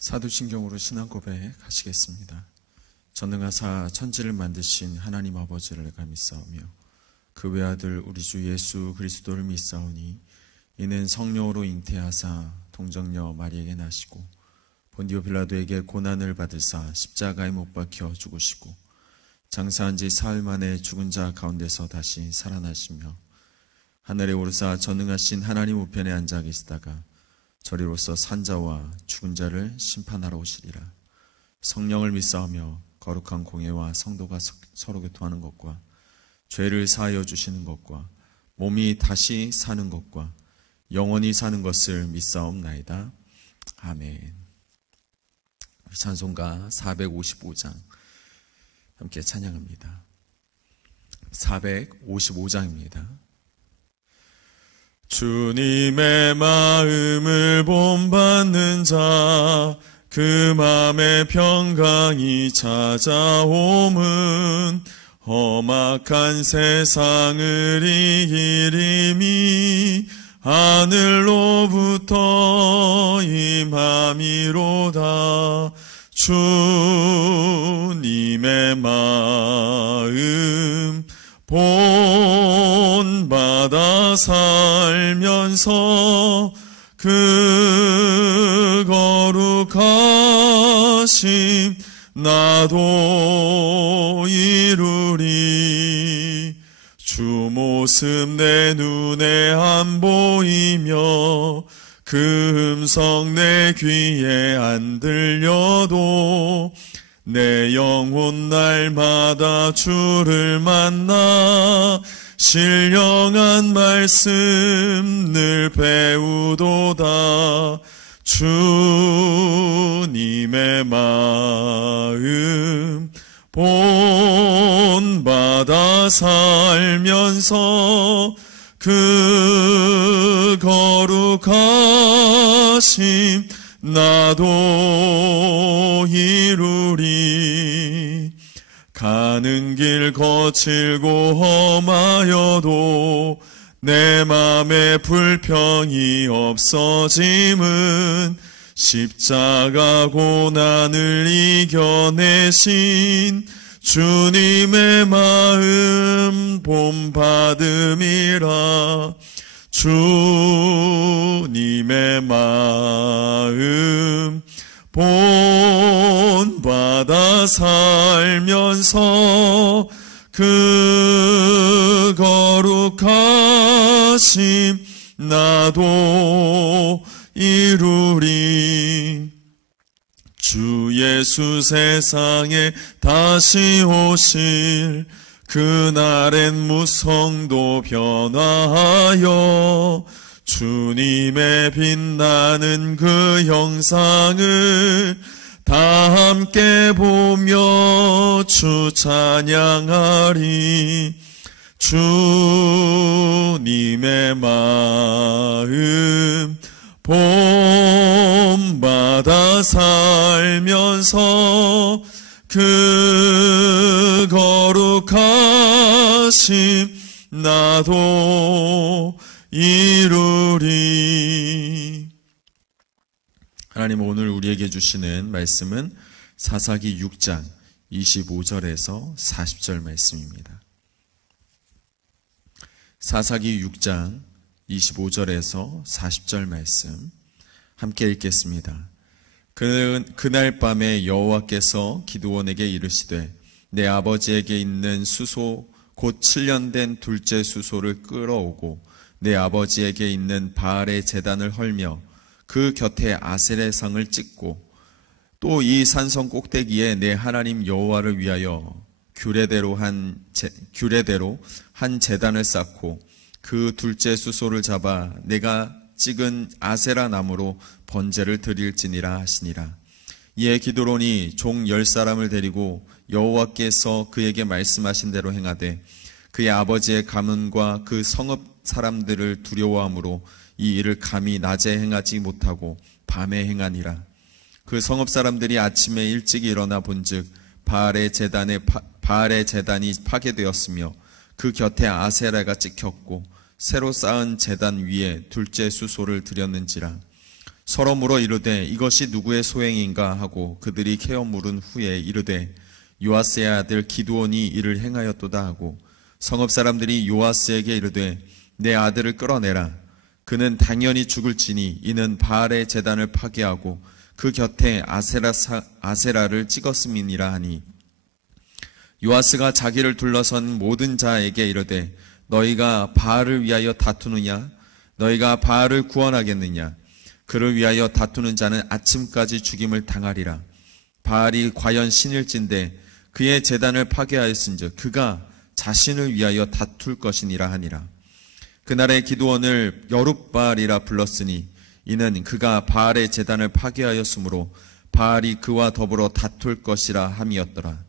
사도신경으로 신앙 고백하시겠습니다. 전능하사 천지를 만드신 하나님 아버지를 내가 믿사오며 그 외아들 우리 주 예수 그리스도를 믿사오니 이는 성령으로 잉태하사 동정녀 마리에게 나시고 본디오 빌라도에게 고난을 받으사 십자가에 못 박혀 죽으시고 장사한 지 사흘 만에 죽은 자 가운데서 다시 살아나시며 하늘에 오르사 전능하신 하나님 우편에 앉아 계시다가 저리로서 산자와 죽은 자를 심판하러 오시리라. 성령을 믿사오며 거룩한 공예와 성도가 서로 교통하는 것과 죄를 사하여 주시는 것과 몸이 다시 사는 것과 영원히 사는 것을 믿사옵나이다. 아멘. 찬송가 455장 함께 찬양합니다. 455장입니다. 주님의 마음을 본받는 자 그 맘에 평강이 찾아옴은 험악한 세상을 이기림이 하늘로부터 임함이로다. 주님의 마음 본받아 살면서 그 거룩하심 나도 이루리. 주 모습 내 눈에 안 보이며 그 음성 내 귀에 안 들려도 내 영혼 날마다 주를 만나 신령한 말씀 늘 배우도다. 주님의 마음 본받아 살면서 그 거룩하심 나도 이루리. 가는 길 거칠고 험하여도 내 맘에 불평이 없어짐은 십자가 고난을 이겨내신 주님의 마음 본받음이라. 주님의 마음 본받아 살면서 그 거룩하심 나도 이루리. 주 예수 세상에 다시 오실 그날엔 무성도 변화하여 주님의 빛나는 그 형상을 다 함께 보며 주 찬양하리. 주님의 마음 본받아 살면서 그 거룩하심 나도 이루리. 하나님 오늘 우리에게 주시는 말씀은 사사기 6장 25절에서 40절 말씀입니다. 사사기 6장 25절에서 40절 말씀 함께 읽겠습니다. 그날 밤에 여호와께서 기드온에게 이르시되 내 아버지에게 있는 수소 곧 7년 된 둘째 수소를 끌어오고 내 아버지에게 있는 바알의 제단을 헐며 그 곁에 아셀의 상을 찍고 또 이 산성 꼭대기에 내 하나님 여호와를 위하여 규례대로 한 제단을 쌓고 그 둘째 수소를 잡아 내가 찍은 아세라 나무로 번제를 드릴지니라 하시니라. 이에 기드온이 종 10사람을 데리고 여호와께서 그에게 말씀하신 대로 행하되 그의 아버지의 가문과 그 성읍 사람들을 두려워함으로 이 일을 감히 낮에 행하지 못하고 밤에 행하니라. 그 성읍 사람들이 아침에 일찍 일어나 본즉 바알의 제단이 파괴되었으며 그 곁에 아세라가 찍혔고 새로 쌓은 제단 위에 둘째 수소를 드렸는지라. 서로 물어 이르되 이것이 누구의 소행인가 하고 그들이 캐어 물은 후에 이르되 요아스의 아들 기드온이 이를 행하였도다 하고 성읍 사람들이 요아스에게 이르되 내 아들을 끌어내라. 그는 당연히 죽을지니 이는 바알의 제단을 파괴하고 그 곁에 아세라를 찍었음이니라 하니 요아스가 자기를 둘러선 모든 자에게 이르되 너희가 바알을 위하여 다투느냐? 너희가 바알을 구원하겠느냐? 그를 위하여 다투는 자는 아침까지 죽임을 당하리라. 바알이 과연 신일진데 그의 제단을 파괴하였은즉 그가 자신을 위하여 다툴 것이니라 하니라. 그날에 기드온을 여룻바알이라 불렀으니 이는 그가 바알의 제단을 파괴하였으므로 바알이 그와 더불어 다툴 것이라 함이었더라.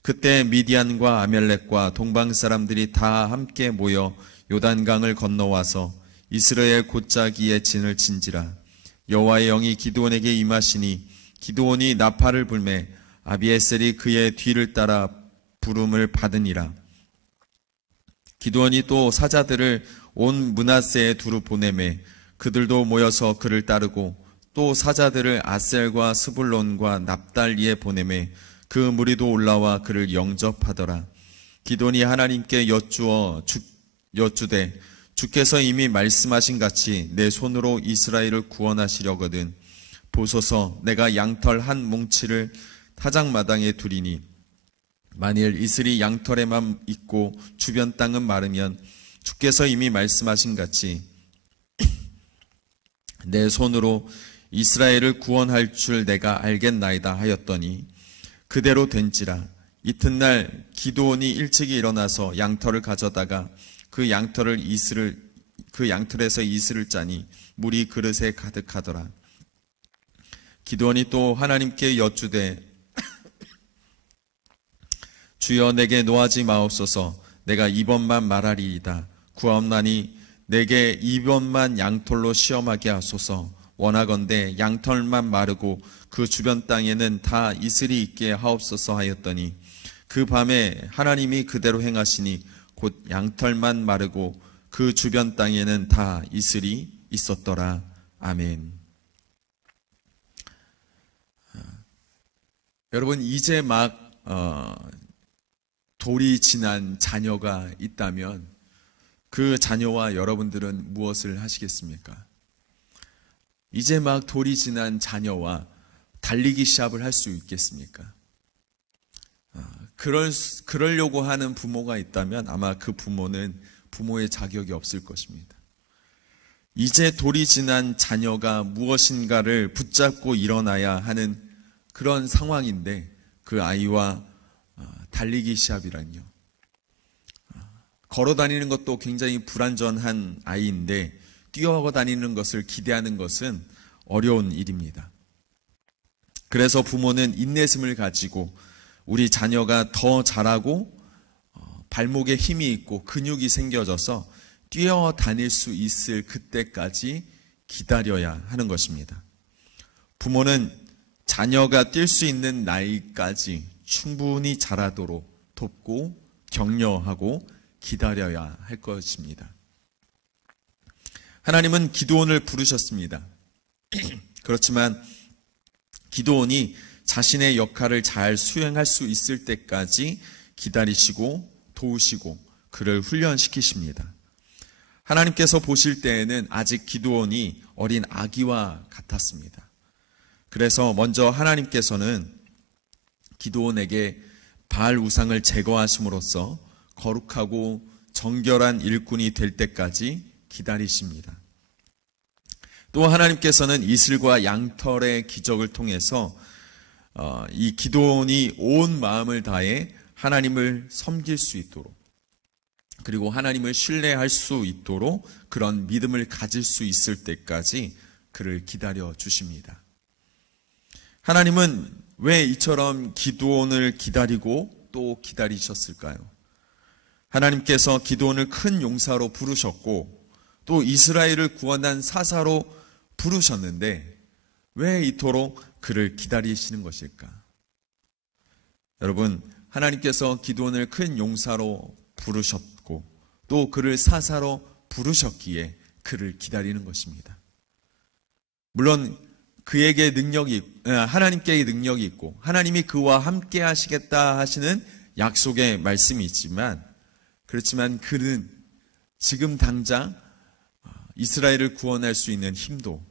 그때 미디안과 아멜렉과 동방 사람들이 다 함께 모여 요단강을 건너와서 이스라엘 곧자기에 진을 친지라. 여호와의 영이 기드온에게 임하시니 기드온이 나팔을 불매 아비에셀이 그의 뒤를 따라 부름을 받으니라. 기드온이 또 사자들을 온 므낫세에 두루 보내매 그들도 모여서 그를 따르고 또 사자들을 아셀과 스불론과 납달리에 보내매 그 무리도 올라와 그를 영접하더라. 기드온이 하나님께 여쭈되 주께서 이미 말씀하신 같이 내 손으로 이스라엘을 구원하시려거든 보소서 내가 양털 한 뭉치를 타작마당에 두리니 만일 이슬이 양털에만 있고 주변 땅은 마르면 주께서 이미 말씀하신 같이 내 손으로 이스라엘을 구원할 줄 내가 알겠나이다 하였더니 그대로 된지라. 이튿날 기드온이 일찍이 일어나서 양털을 가져다가 그 양털에서 이슬을 짜니 물이 그릇에 가득하더라. 기드온이 또 하나님께 여쭈되 주여 내게 노하지 마옵소서. 내가 이번만 말하리이다. 구하옵나니 내게 이번만 양털로 시험하게 하소서. 원하건대 양털만 마르고 그 주변 땅에는 다 이슬이 있게 하옵소서 하였더니 그 밤에 하나님이 그대로 행하시니 곧 양털만 마르고 그 주변 땅에는 다 이슬이 있었더라. 아멘. 여러분 이제 막 돌이 지난 자녀가 있다면 그 자녀와 여러분들은 무엇을 하시겠습니까? 이제 막 돌이 지난 자녀와 달리기 시합을 할 수 있겠습니까? 그러려고 하는 부모가 있다면 아마 그 부모는 부모의 자격이 없을 것입니다. 이제 돌이 지난 자녀가 무엇인가를 붙잡고 일어나야 하는 그런 상황인데 그 아이와 달리기 시합이란요. 걸어 다니는 것도 굉장히 불안전한 아이인데 뛰어가고 다니는 것을 기대하는 것은 어려운 일입니다. 그래서 부모는 인내심을 가지고 우리 자녀가 더 자라고 발목에 힘이 있고 근육이 생겨져서 뛰어다닐 수 있을 그때까지 기다려야 하는 것입니다. 부모는 자녀가 뛸 수 있는 나이까지 충분히 자라도록 돕고 격려하고 기다려야 할 것입니다. 하나님은 기드온을 부르셨습니다. 그렇지만 기드온이 자신의 역할을 잘 수행할 수 있을 때까지 기다리시고 도우시고 그를 훈련시키십니다. 하나님께서 보실 때에는 아직 기드온이 어린 아기와 같았습니다. 그래서 먼저 하나님께서는 기드온에게 바알 우상을 제거하심으로써 거룩하고 정결한 일꾼이 될 때까지 기다리십니다. 또 하나님께서는 이슬과 양털의 기적을 통해서 이 기드온이 온 마음을 다해 하나님을 섬길 수 있도록 그리고 하나님을 신뢰할 수 있도록 그런 믿음을 가질 수 있을 때까지 그를 기다려 주십니다. 하나님은 왜 이처럼 기드온을 기다리고 또 기다리셨을까요? 하나님께서 기드온을 큰 용사로 부르셨고 또 이스라엘을 구원한 사사로 부르셨는데 왜 이토록 그를 기다리시는 것일까? 여러분, 하나님께서 기드온을 큰 용사로 부르셨고 또 그를 사사로 부르셨기에 그를 기다리는 것입니다. 물론 그에게 하나님께 능력이 있고 하나님이 그와 함께 하시겠다 하시는 약속의 말씀이 있지만, 그렇지만 그는 지금 당장 이스라엘을 구원할 수 있는 힘도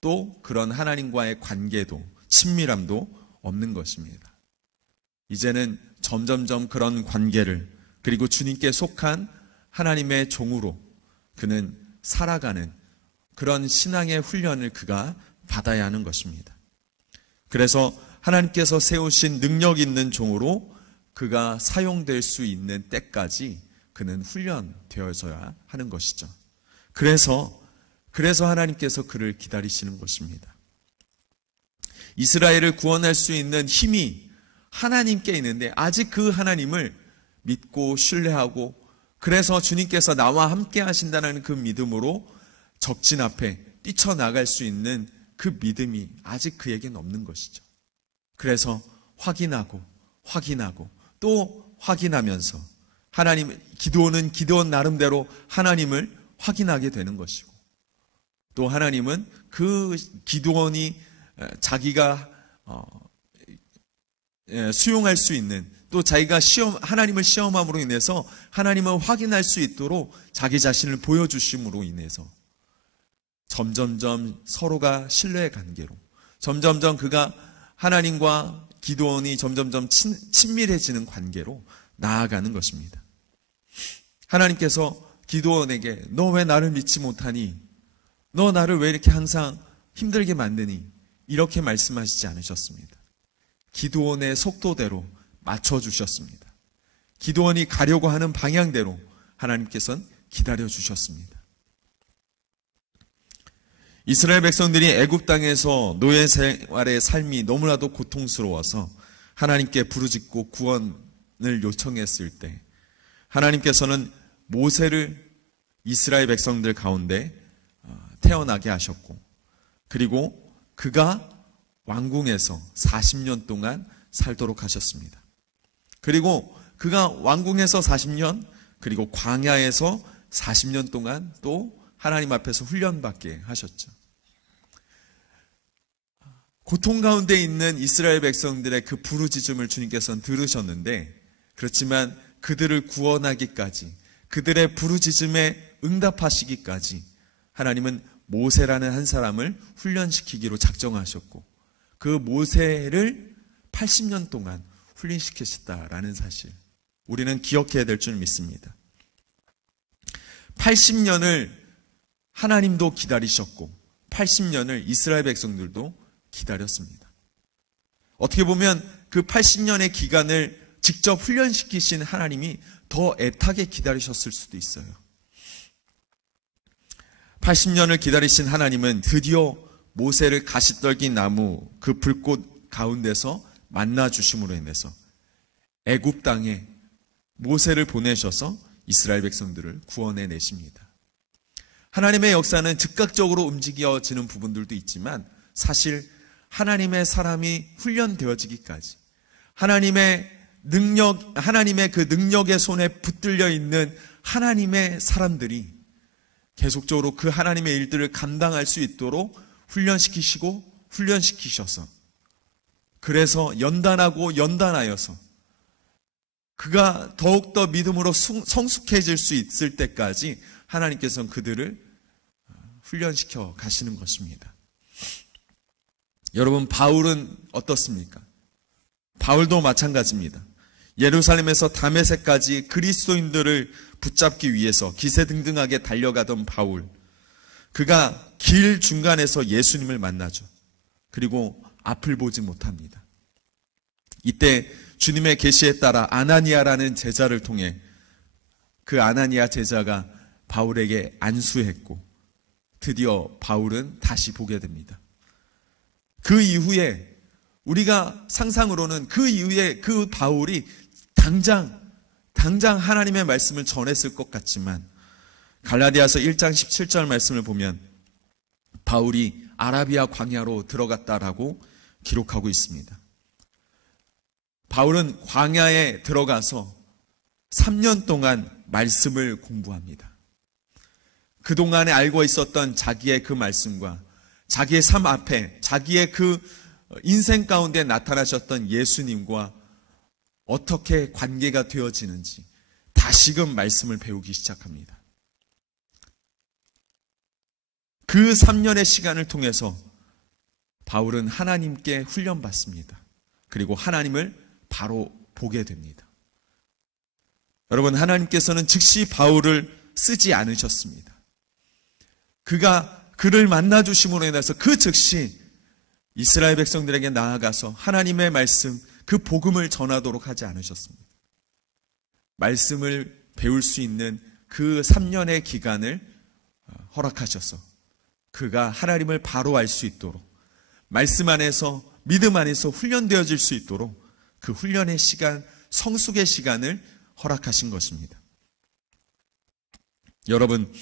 또 그런 하나님과의 관계도 친밀함도 없는 것입니다. 이제는 점점점 그런 관계를, 그리고 주님께 속한 하나님의 종으로 그는 살아가는 그런 신앙의 훈련을 그가 받아야 하는 것입니다. 그래서 하나님께서 세우신 능력 있는 종으로 그가 사용될 수 있는 때까지 그는 훈련되어져야 하는 것이죠. 그래서 하나님께서 그를 기다리시는 것입니다. 이스라엘을 구원할 수 있는 힘이 하나님께 있는데 아직 그 하나님을 믿고 신뢰하고, 그래서 주님께서 나와 함께 하신다는 그 믿음으로 적진 앞에 뛰쳐나갈 수 있는 그 믿음이 아직 그에게는 없는 것이죠. 그래서 확인하고 또 확인하면서 기드온은 기드온 나름대로 하나님을 확인하게 되는 것이고, 또 하나님은 그 기드온이 자기가 수용할 수 있는, 또 자기가 하나님을 시험함으로 인해서 하나님을 확인할 수 있도록 자기 자신을 보여주심으로 인해서 점점점 서로가 신뢰의 관계로, 점점점 그가 하나님과 기드온이 점점점 친밀해지는 관계로 나아가는 것입니다. 하나님께서 기드온에게 너 왜 나를 믿지 못하니? 너 나를 왜 이렇게 항상 힘들게 만드니? 이렇게 말씀하시지 않으셨습니다. 기드온의 속도대로 맞춰주셨습니다. 기드온이 가려고 하는 방향대로 하나님께서는 기다려주셨습니다. 이스라엘 백성들이 애굽 땅에서 노예 생활의 삶이 너무나도 고통스러워서 하나님께 부르짖고 구원을 요청했을 때 하나님께서는 모세를 이스라엘 백성들 가운데 태어나게 하셨고, 그리고 그가 왕궁에서 40년 동안 살도록 하셨습니다. 그리고 그가 왕궁에서 40년, 그리고 광야에서 40년 동안 또 하나님 앞에서 훈련받게 하셨죠. 고통 가운데 있는 이스라엘 백성들의 그 부르짖음을 주님께서는 들으셨는데, 그렇지만 그들을 구원하기까지, 그들의 부르짖음에 응답하시기까지 하나님은 모세라는 한 사람을 훈련시키기로 작정하셨고, 그 모세를 80년 동안 훈련시키셨다라는 사실, 우리는 기억해야 될 줄 믿습니다. 80년을 하나님도 기다리셨고 80년을 이스라엘 백성들도 기다렸습니다. 어떻게 보면 그 80년의 기간을 직접 훈련시키신 하나님이 더 애타게 기다리셨을 수도 있어요. 80년을 기다리신 하나님은 드디어 모세를 가시떨기 나무 그 불꽃 가운데서 만나 주심으로 인해서 애굽 땅에 모세를 보내셔서 이스라엘 백성들을 구원해 내십니다. 하나님의 역사는 즉각적으로 움직여지는 부분들도 있지만 사실 하나님의 사람이 훈련되어지기까지 하나님의 그 능력의 손에 붙들려 있는 하나님의 사람들이 계속적으로 그 하나님의 일들을 감당할 수 있도록 훈련시키셔서 그래서 연단하여서 그가 더욱더 믿음으로 성숙해질 수 있을 때까지 하나님께서는 그들을 훈련시켜 가시는 것입니다. 여러분, 바울은 어떻습니까? 바울도 마찬가지입니다. 예루살렘에서 다메섹까지 그리스도인들을 붙잡기 위해서 기세등등하게 달려가던 바울, 그가 길 중간에서 예수님을 만나죠. 그리고 앞을 보지 못합니다. 이때 주님의 계시에 따라 아나니아라는 제자를 통해 그 아나니아 제자가 바울에게 안수했고 드디어 바울은 다시 보게 됩니다. 그 이후에 우리가 상상으로는 그 이후에 그 바울이 당장 하나님의 말씀을 전했을 것 같지만 갈라디아서 1장 17절 말씀을 보면 바울이 아라비아 광야로 들어갔다라고 기록하고 있습니다. 바울은 광야에 들어가서 3년 동안 말씀을 공부합니다. 그동안에 알고 있었던 자기의 그 말씀과 자기의 삶 앞에, 자기의 그 인생 가운데 나타나셨던 예수님과 어떻게 관계가 되어지는지 다시금 말씀을 배우기 시작합니다. 그 3년의 시간을 통해서 바울은 하나님께 훈련받습니다. 그리고 하나님을 바로 보게 됩니다. 여러분, 하나님께서는 즉시 바울을 쓰지 않으셨습니다. 그를 만나주심으로 인해서 그 즉시 이스라엘 백성들에게 나아가서 하나님의 말씀, 그 복음을 전하도록 하지 않으셨습니다. 말씀을 배울 수 있는 그 3년의 기간을 허락하셔서 그가 하나님을 바로 알 수 있도록, 말씀 안에서, 믿음 안에서 훈련되어질 수 있도록 그 훈련의 시간, 성숙의 시간을 허락하신 것입니다. 여러분,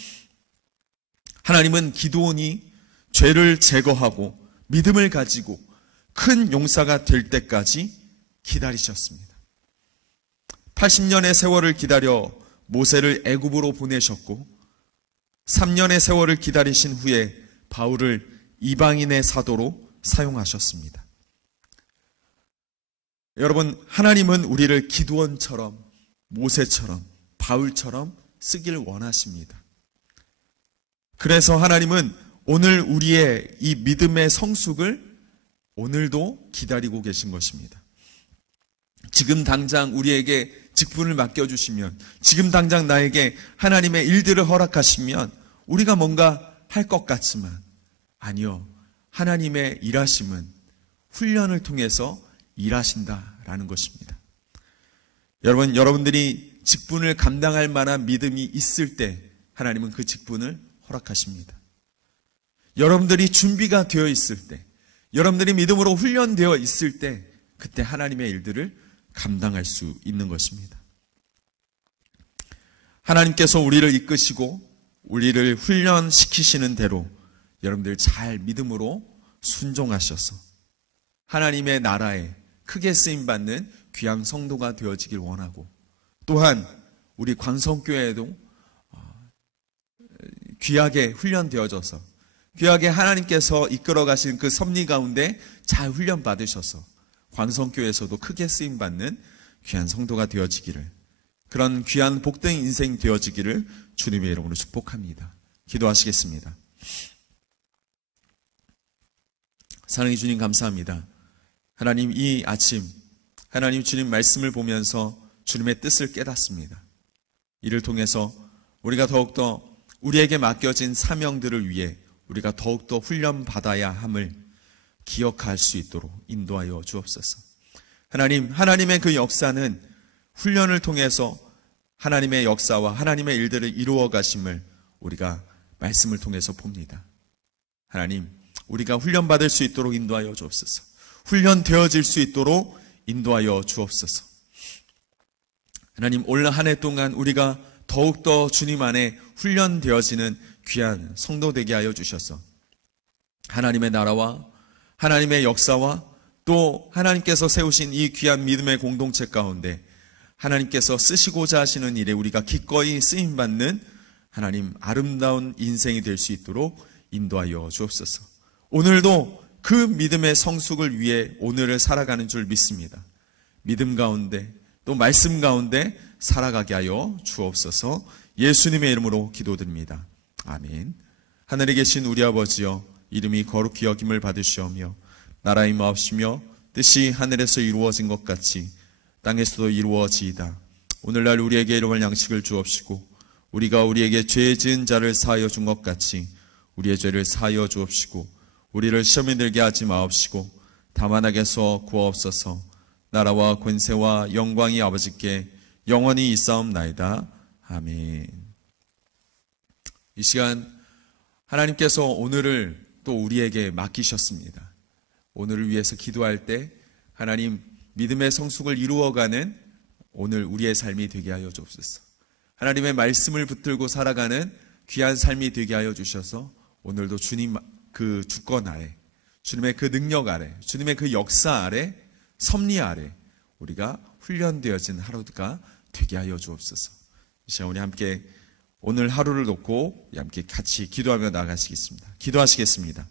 하나님은 기드온이 죄를 제거하고 믿음을 가지고 큰 용사가 될 때까지 기다리셨습니다. 80년의 세월을 기다려 모세를 애굽으로 보내셨고 3년의 세월을 기다리신 후에 바울을 이방인의 사도로 사용하셨습니다. 여러분, 하나님은 우리를 기드온처럼, 모세처럼, 바울처럼 쓰길 원하십니다. 그래서 하나님은 오늘 우리의 이 믿음의 성숙을 오늘도 기다리고 계신 것입니다. 지금 당장 우리에게 직분을 맡겨주시면, 지금 당장 나에게 하나님의 일들을 허락하시면 우리가 뭔가 할 것 같지만 아니요, 하나님의 일하심은 훈련을 통해서 일하신다라는 것입니다. 여러분들이 직분을 감당할 만한 믿음이 있을 때 하나님은 그 직분을 허락하십니다. 여러분들이 준비가 되어 있을 때, 여러분들이 믿음으로 훈련되어 있을 때 그때 하나님의 일들을 감당할 수 있는 것입니다. 하나님께서 우리를 이끄시고 우리를 훈련시키시는 대로 여러분들 잘 믿음으로 순종하셔서 하나님의 나라에 크게 쓰임받는 귀한 성도가 되어지길 원하고, 또한 우리 광성교회에도 귀하게 훈련되어져서 귀하게 하나님께서 이끌어 가신 그 섭리 가운데 잘 훈련 받으셔서 광성교회에서도 크게 쓰임받는 귀한 성도가 되어지기를, 그런 귀한 복된 인생 되어지기를 주님의 이름으로 축복합니다. 기도하시겠습니다. 사랑의 주님, 감사합니다. 하나님, 이 아침 하나님 주님 말씀을 보면서 주님의 뜻을 깨닫습니다. 이를 통해서 우리가 더욱더 우리에게 맡겨진 사명들을 위해 우리가 더욱더 훈련받아야 함을 기억할 수 있도록 인도하여 주옵소서. 하나님, 하나님의 그 역사는 훈련을 통해서 하나님의 역사와 하나님의 일들을 이루어 가심을 우리가 말씀을 통해서 봅니다. 하나님, 우리가 훈련받을 수 있도록 인도하여 주옵소서. 훈련되어질 수 있도록 인도하여 주옵소서. 하나님, 올 한 해 동안 우리가 더욱더 주님 안에 훈련되어지는 귀한 성도 되게 하여 주셔서 하나님의 나라와 하나님의 역사와 또 하나님께서 세우신 이 귀한 믿음의 공동체 가운데 하나님께서 쓰시고자 하시는 일에 우리가 기꺼이 쓰임받는 하나님 아름다운 인생이 될 수 있도록 인도하여 주옵소서. 오늘도 그 믿음의 성숙을 위해 오늘을 살아가는 줄 믿습니다. 믿음 가운데 또 말씀 가운데 살아가게 하여 주옵소서. 예수님의 이름으로 기도드립니다. 아멘. 하늘에 계신 우리 아버지여, 이름이 거룩히 여김을 받으시오며 나라의 마옵시며 뜻이 하늘에서 이루어진 것 같이 땅에서도 이루어지이다. 오늘날 우리에게 일용할 양식을 주옵시고 우리가 우리에게 죄 지은 자를 사하여 준 것 같이 우리의 죄를 사하여 주옵시고 우리를 시험에 들게 하지 마옵시고 다만 악에서 구하옵소서. 나라와 권세와 영광이 아버지께 영원히 있사옵나이다. 아멘. 이 시간 하나님께서 오늘을 또 우리에게 맡기셨습니다. 오늘을 위해서 기도할 때 하나님 믿음의 성숙을 이루어가는 오늘 우리의 삶이 되게 하여 주옵소서. 하나님의 말씀을 붙들고 살아가는 귀한 삶이 되게 하여 주셔서 오늘도 주님 그 주권 아래, 주님의 그 능력 아래, 주님의 그 역사 아래, 섭리 아래 우리가 훈련되어진 하루가 되게 하여 주옵소서. 이 시간 우리 함께 오늘 하루를 놓고 함께 같이 기도하며 나아가시겠습니다. 기도하시겠습니다.